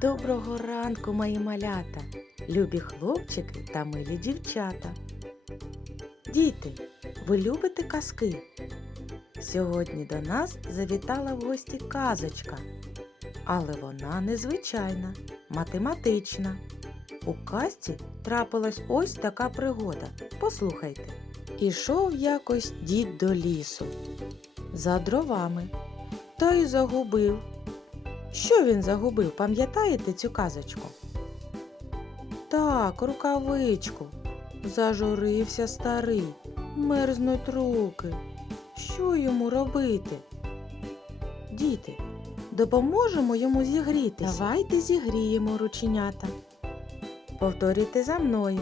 Доброго ранку, мої малята, любі хлопчики та милі дівчата. Діти, ви любите казки? Сьогодні до нас завітала в гості казочка, але вона незвичайна, математична. У казці трапилась ось така пригода. Послухайте. Ішов якось дід до лісу за дровами та й загубив. Що він загубив, пам'ятаєте цю казочку? Так, рукавичку. Зажурився старий, мерзнуть руки. Що йому робити? Діти, допоможемо йому зігрітися. Давайте зігріємо рученята. Повторюйте за мною.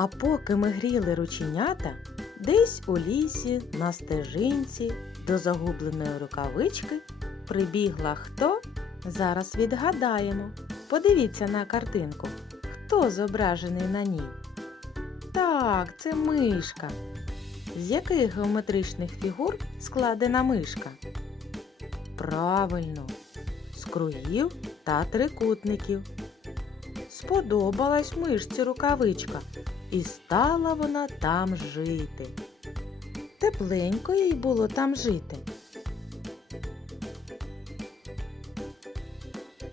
А поки ми гріли рученята, десь у лісі на стежинці до загубленої рукавички прибігла хто? Зараз відгадаємо. Подивіться на картинку. Хто зображений на ній? Так, це мишка. З яких геометричних фігур складена мишка? Правильно, з кругів та трикутників. Сподобалась мишці рукавичка, і стала вона там жити. Тепленько їй було там жити.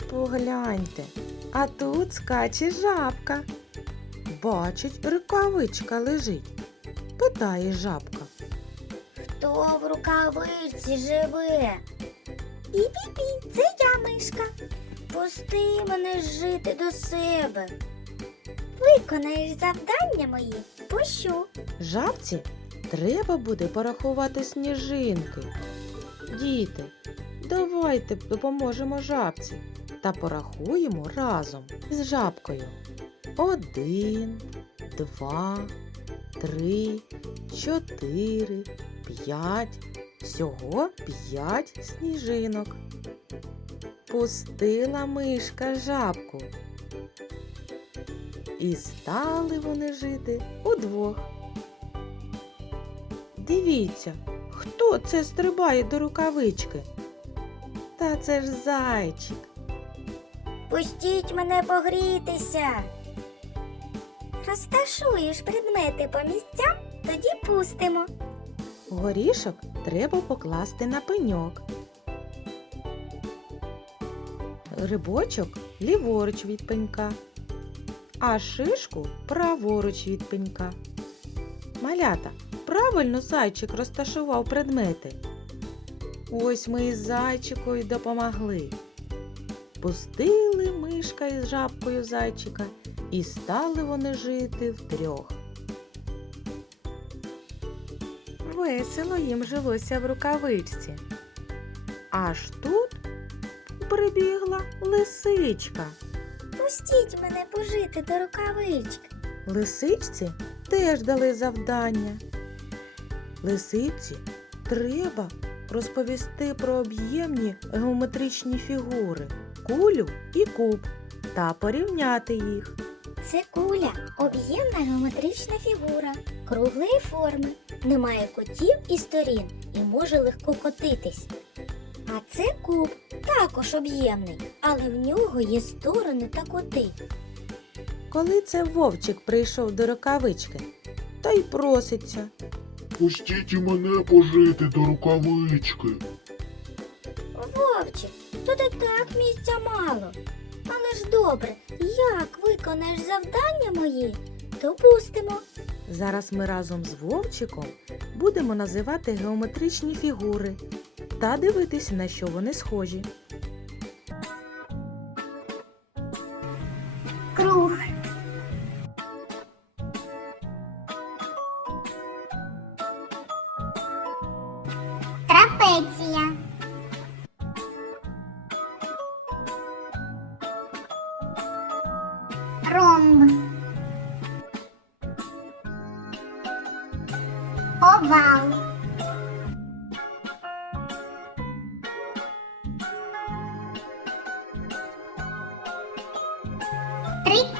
Погляньте, а тут скаче жабка. Бачить, рукавичка лежить. Питає жабка. Хто в рукавичці живе? Пі-пі-пі, це я мишка. Пусти мене жити до себе. Виконаєш завдання мої, пущу. Жабці треба буде порахувати сніжинки. Діти, давайте допоможемо жабці та порахуємо разом з жабкою. Один, два, три, чотири, п'ять. Всього п'ять сніжинок. Пустила мишка жабку. І стали вони жити удвох. Дивіться, хто це стрибає до рукавички? Та це ж зайчик. Пустіть мене погрітися. Розташуєш предмети по місцям, тоді пустимо. Горішок треба покласти на пеньок. Рибочок ліворуч від пенька, а шишку праворуч від пенька. Малята, правильно зайчик розташував предмети. Ось ми із зайчикою допомогли. Пустили мишка із жабкою зайчика, і стали вони жити втрьох. Весело їм жилося в рукавичці. Аж тут прибігла лисичка. Пустіть мене пожити до рукавички. Лисичці теж дали завдання. Лисиці треба розповісти про об'ємні геометричні фігури, кулю і куб та порівняти їх. Це куля, об'ємна геометрична фігура, круглої форми, не має котів і сторін і може легко котитись. А це куб, також об'ємний, але в нього є сторони та кути. Коли це вовчик прийшов до рукавички, та й проситься. Пустіть і мене пожити до рукавички. Вовчик, тут і так місця мало. Але ж добре, як виконаєш завдання мої, то пустимо. Зараз ми разом з Вовчиком будемо називати геометричні фігури та дивитись, на що вони схожі.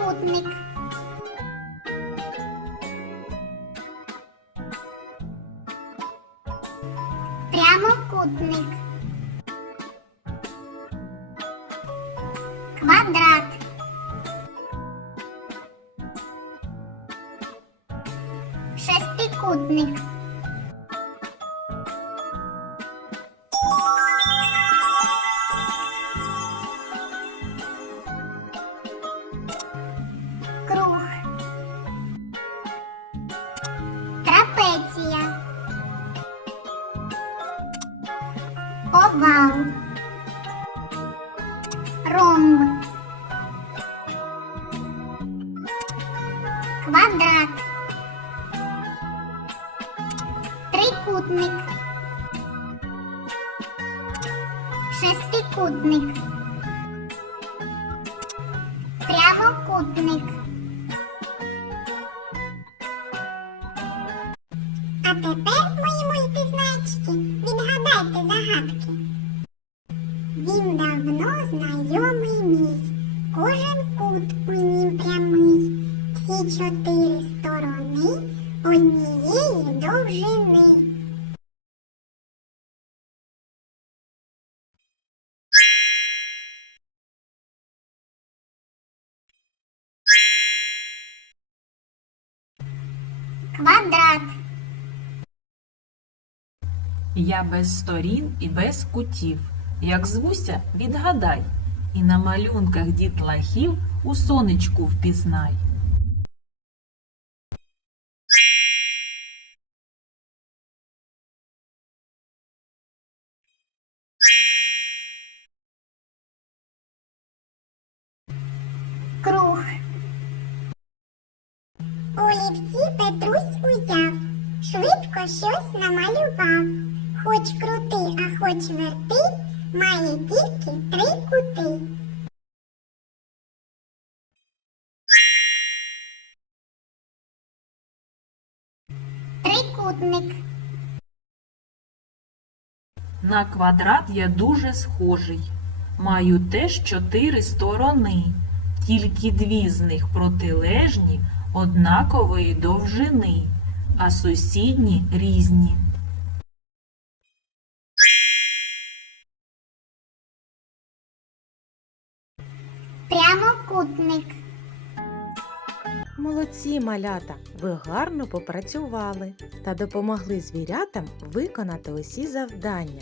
Трикутник, прямокутник, квадрат. Шестикутник. Шестикутник. Прямокутник. А тепер, мої мультизначки, відгадайте загадки. Він давно знайомий мій, кожен кут у нім прямий, всі чотири сторони однієї довжини. Квадрат. Я без сторін і без кутів. Як звуся, відгадай, і на малюнках дітлахів у сонечку впізнай. Олівці Петрусь узяв, швидко щось намалював. Хоч крути, а хоч верти, має тільки три кути. Трикутник. На квадрат я дуже схожий. Маю теж чотири сторони, тільки дві з них протилежні однакової довжини, а сусідні різні. Прямокутник. Молодці, малята! Ви гарно попрацювали та допомогли звірятам виконати усі завдання.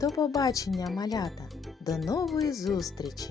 До побачення, малята! До нової зустрічі!